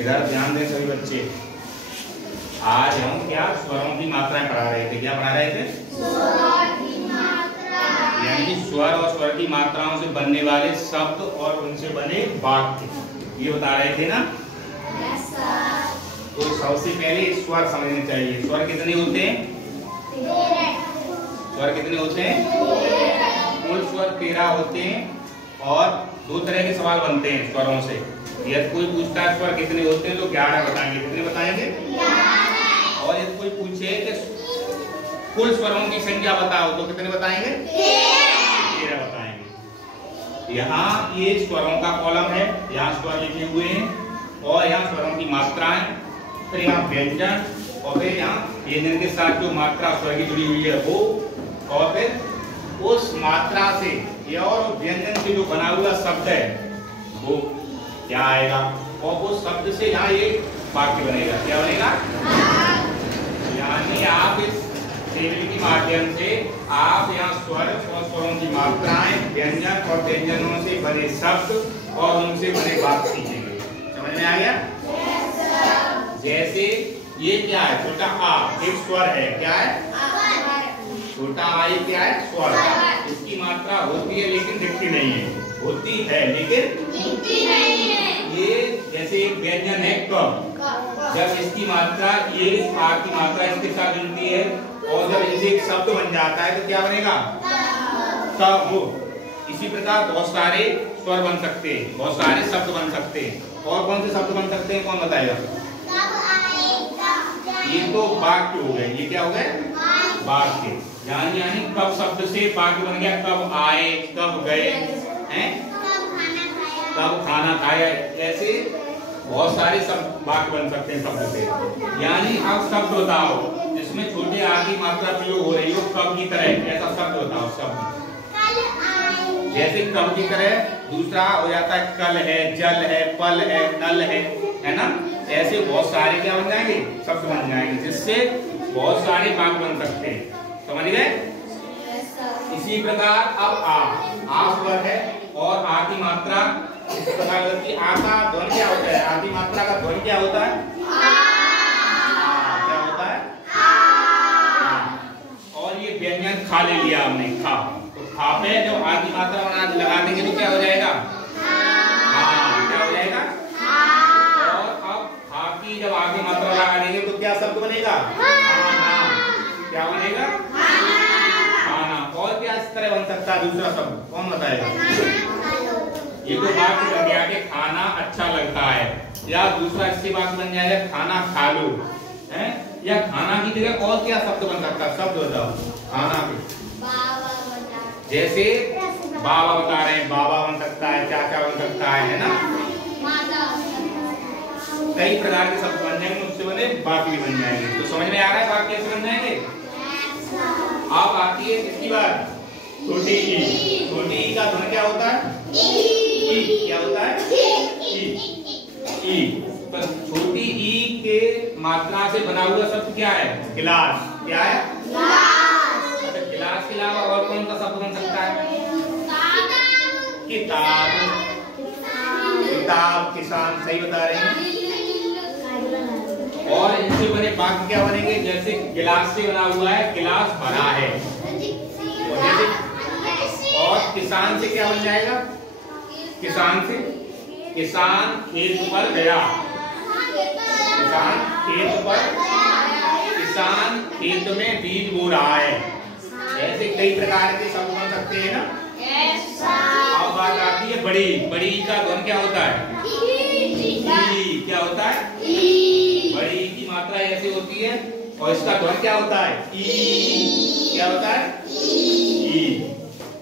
इधर ध्यान दें सभी बच्चे। आज हम क्या स्वरों की मात्राएं पढ़ा रहे थे। क्या पढ़ा रहे थे? स्वर की मात्रा। यानी कि स्वर और स्वर की मात्राओं से बनने वाले शब्द और उनसे बने वाक्य, ये बता रहे थे ना। तो सबसे पहले स्वर समझने चाहिए। स्वर कितने होते हैं? स्वर कितने होते हैं? कुल स्वर 13 होते हैं और दो तरह के सवाल बनते हैं स्वरों से। यदि कोई पूछता है स्वर कितने होते हैं तो 11 बताएंगे। कितने बताएंगे? 11। और यदि कोई पूछे कि कुल स्वरों की संख्या बताओ तो कितने बताएंगे? 13 बताएंगे। यहाँ ये स्वरों का कॉलम है, यहाँ स्वर लिखे हुए हैं और यहाँ स्वरों की मात्राएं, फिर यहाँ व्यंजन और फिर यहाँ व्यंजन के साथ जो मात्रा स्वर की जुड़ी हुई है वो, और फिर उस मात्रा से और व्यंजन से जो बना हुआ शब्द है वो क्या आएगा और उस शब्द से यहाँ ये वाक्य बनेगा। क्या बनेगा? यानी आप इस टेबल के माध्यम से आप यहाँ स्वर और स्वरों की मात्राएं, व्यंजन और व्यंजनों से बने शब्द और उनसे बने वाक्य सीखेंगे। समझ में आ गया? जैसे ये क्या है? छोटा आ एक स्वर है। क्या है? छोटा आ क्या है? स्वर। इसकी मात्रा होती है लेकिन दिखती नहीं है। होती है लेकिन दिखती नहीं है। ये जैसे एक व्यंजन है क, जब इसकी मात्रा ये आ की मात्रा इसके साथ जुड़ती है और जब इसे एक शब्द बन जाता है तो क्या बनेगा? तब। इसी प्रकार बहुत सारे स्वर बन सकते हैं, बहुत सारे शब्द बन सकते हैं। और कौन से शब्द बन सकते हैं? कौन बताएगा? ये तो वाक्य हो गए। ये क्या हो गए? वाक्य। यानी कब शब्द से वाक्य बन गया। कब आए, कब गए हैं, कब खाना खाया। ऐसे बहुत सारे सब वाक्य बन सकते हैं शब्द से। यानी अब शब्द बताओ जिसमें छोटे आ की मात्रा प्रयोग हो रही हो कब की तरह, ऐसा शब्द बताओ। शब्द जैसे कब की तरह दूसरा हो जाता है कल है, जल है, पल है, नल है ना। ऐसे बहुत सारे क्या बन जाएंगे? शब्द बन जाएंगे जिससे बहुत सारे वाक्य बन सकते हैं। समझ गए? इसी प्रकार अब आ स्वर है और आ की मात्रा इस प्रकार की। आ का ध्वनि क्या होता है? आ की मात्रा का ध्वनि क्या होता है? क्या होता है? और ये व्यंजन खा ले लिया हमने, खा। तो खा पे जब आ की मात्रा लगा देंगे तो क्या हो जाएगा? क्या हो जाएगा? और अब खा की जब आ की मात्रा लगा देंगे तो क्या शब्द बनेगा? क्या बनेगा? खाना। और क्या इस तरह बन सकता है दूसरा शब्द? कौन बताएगा? ये तो वाक्य बन गया कि खाना अच्छा लगता है। या दूसरा इससे वाक्य बन जाएगा खाना खा लो है। या खाना की जगह और क्या शब्द बन सकता है? शब्द बताओ खाना पे। जैसे बाबा बता रहे हैं, बाबा बन सकता है, चाचा बन सकता है ना। कई प्रकार के शब्द बन जाएंगे, उससे बने वाक्य भी बन जाएंगे। तो समझ में आ रहा है वाक्य कैसे बन जाएंगे? अब आती है इसकी बात छोटी ई। छोटी ई का ध्वनि क्या होता है? ई। क्या होता है? ई। पर छोटी ई के मात्रा से बना हुआ शब्द क्या है? गिलास। क्या है? अच्छा, गिलास के अलावा और कौन सा शब्द बन सकता है? किताब। किताब, किसान। सही बता रहे हैं। और इनसे बने वाक्य क्या बनेंगे? जैसे गिलास से बना हुआ है, गिलास भरा है। और किसान से क्या बन जाएगा? किसान से किसान खेत पर गया। किसान खेत पर, किसान खेत में बीज बो रहा है। ऐसे कई प्रकार के शब्द बन सकते हैं ना। अब बात आती है बड़ी। बड़ी का ध्वनि क्या होता है? ई। क्या होता है? बड़ी की मात्रा ऐसे होती है और इसका ध्वनि क्या होता है? ई। क्या होता है? ई।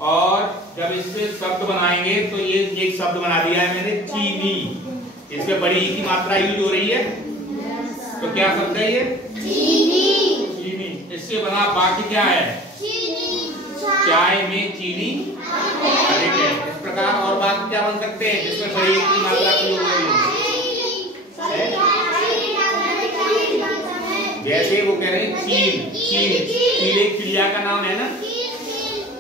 और जब इससे शब्द बनाएंगे तो ये एक शब्द बना दिया है मैंने, चीनी। इसमें बड़ी की मात्रा यूज हो रही है तो क्या शब्द है ये? चीनी। इससे बना वाक्य क्या है? चाय में चीनी अधिक है। इस प्रकार और वाक्य क्या बन सकते हैं जिसमें बड़ी की मात्रा प्रयोग हो रही है? जैसे वो कह रहे हैं चील। चील एक चिड़िया का नाम है ना।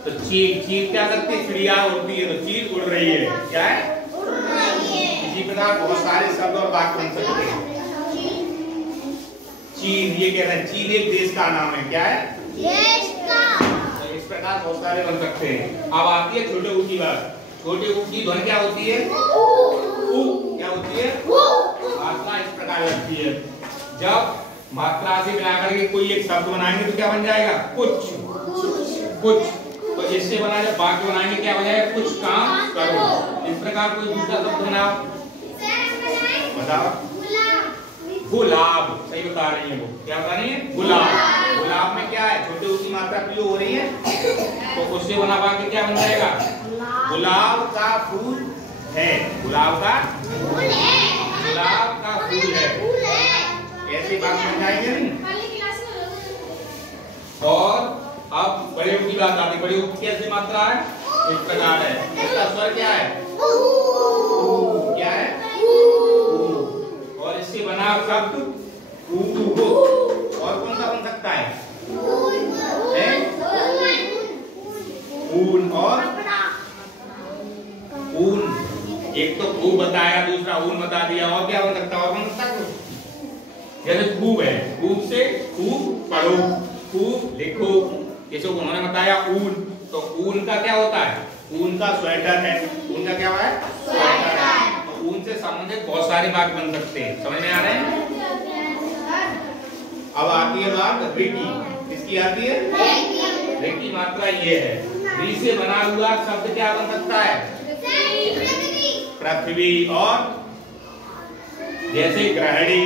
तो चील क्या करती है? चिड़िया उड़ती है तो चील उड़ रही है। क्या है? इसी अनुसार बहुत सारे शब्द और वाक्य बन सकते हैं। चीन, ये कह रहे हैं चीन एक देश का नाम है। क्या है? देश का। तो इस प्रकार बहुत सारे बन सकते हैं। अब आती है छोटे ऊ की बात। छोटे ऊ की ध्वनि क्या होती है? ऊ। क्या होती है? मात्रा इस प्रकार लगती है। जब मात्रा से मिलाकर के कोई एक शब्द बनाएंगे तो क्या बन जाएगा? कुछ। कुछ। तो इससे बना जब वाक्य बनाएंगे क्या हो जाएगा? कुछ काम करो। इस प्रकार कोई दूसरा शब्द बनाओ। बताओ। गुलाब। सही बता रही है वो। क्या बता रही है? गुलाब। गुलाब में क्या है? छोटे ऊ की मात्रा पी हो रही है तो उससे बना वाक्य क्या बन जाएगा? गुलाब का फूल है। गुलाब का फूल है। गुलाब का फूल है। ऐसे बात बन जाएंगे नहीं। और अब बड़े ऊ की बात आती है। बड़े ऊ की कैसी मात्रा है? इस प्रकार है। इसका स्वर क्या है? क्या है? और इससे बना शब्द ऊँट। और कौन सा बन सकता है? ऊन और ऊन। एक तो खूब बताया, दूसरा ऊन बता दिया। और क्या बन सकता है? और बन सकता है? जैसे खूब है, खूब से खूब पढ़ो, खूब लिखो। जैसे उन्होंने बताया ऊन, तो ऊन का क्या होता है? ऊन का स्वेटर है। ऊन का क्या है? स्वेटर है। तो ऊन से संबंधित बहुत सारे वाक्य बन सकते हैं। समझ में आ रहे हैं? अब आती है बात रिकी। किसकी आती है? रिकी मात्रा ये है। री से बना हुआ शब्द क्या बन सकता है? पृथ्वी। और जैसे ग्रहणी,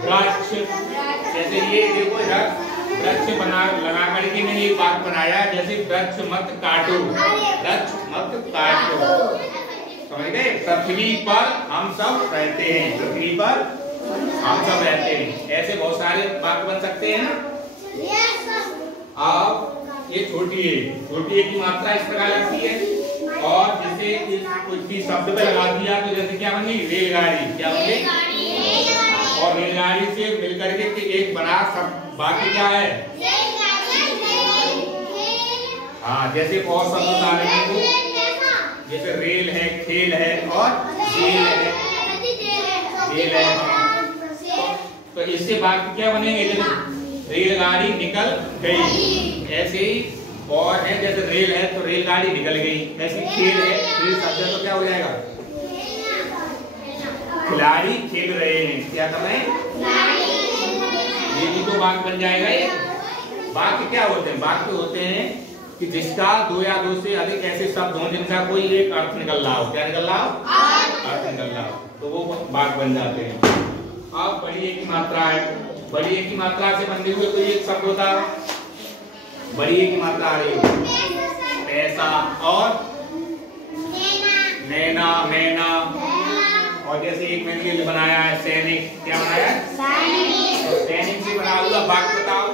वृक्ष। जैसे ये देखो इधर वृक्ष बना लगा करके मैंने एक बात बनाया। जैसे वृक्ष मत काटो, वृक्ष मत काटो। समझ गए? पृथ्वी पर हम सब रहते हैं। पृथ्वी पर हम सब रहते हैं। ऐसे बहुत सारे वाक्य बन सकते हैं ना। अब ये छोटी है। छोटी की मात्रा इस प्रकार लगती है। और जैसे कोई शब्द पे लगा दिया तो जैसे क्या बनी? रेलगाड़ी। क्या बनी? और रेलगाड़ी से मिलकर के एक बड़ा सब वाक्य क्या है? हाँ, जैसे और शब्द बता रहे हैं वो। जैसे रेल है, खेल है और जेल है। जेल है। तो इससे वाक्य क्या बनेंगे? जैसे रेलगाड़ी निकल गई। ऐसे ही और है जैसे रेल है तो रेलगाड़ी निकल गई। ऐसे खेल है, खेल शब्द तो क्या हो जाएगा? खिलाड़ी खेल रहे हैं। क्या कर रहे हैं? ये भी तो वाक्य बन जाएगा। ये वाक्य क्या होते हैं? वाक्य होते हैं कि जिसका दो या दो से अधिक ऐसे शब्द हों जिनका कोई एक अर्थ निकल रहा हो। क्या निकल रहा हो? अर्थ निकल रहा हो, तो वो वाक्य बन जाते हैं। अब बड़ी एक की मात्रा है। बड़ी एक की मात्रा से बंधे हुए कोई एक शब्द होता है। बड़ी एक की मात्रा आ रही है पैसा और नैना, मैना। और जैसे एक मैंने ये बनाया है सैनिक। क्या बनाया है? सैनिक। तो सैनिक से बना हुआ वाक्य बताओ।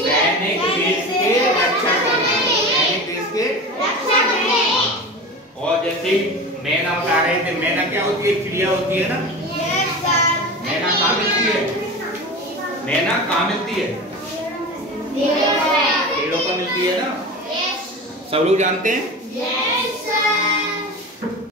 सैनिक देश के रक्षक हैं। सैनिक देश के रक्षक हैं। और जैसे मैना बता रहे थे, मैना क्या होती है? चिड़िया होती है ना। मैना कहाँ मिलती है? मैना कहाँ मिलती है? पेड़ों पर मिलती है ना। सब लोग जानते हैं।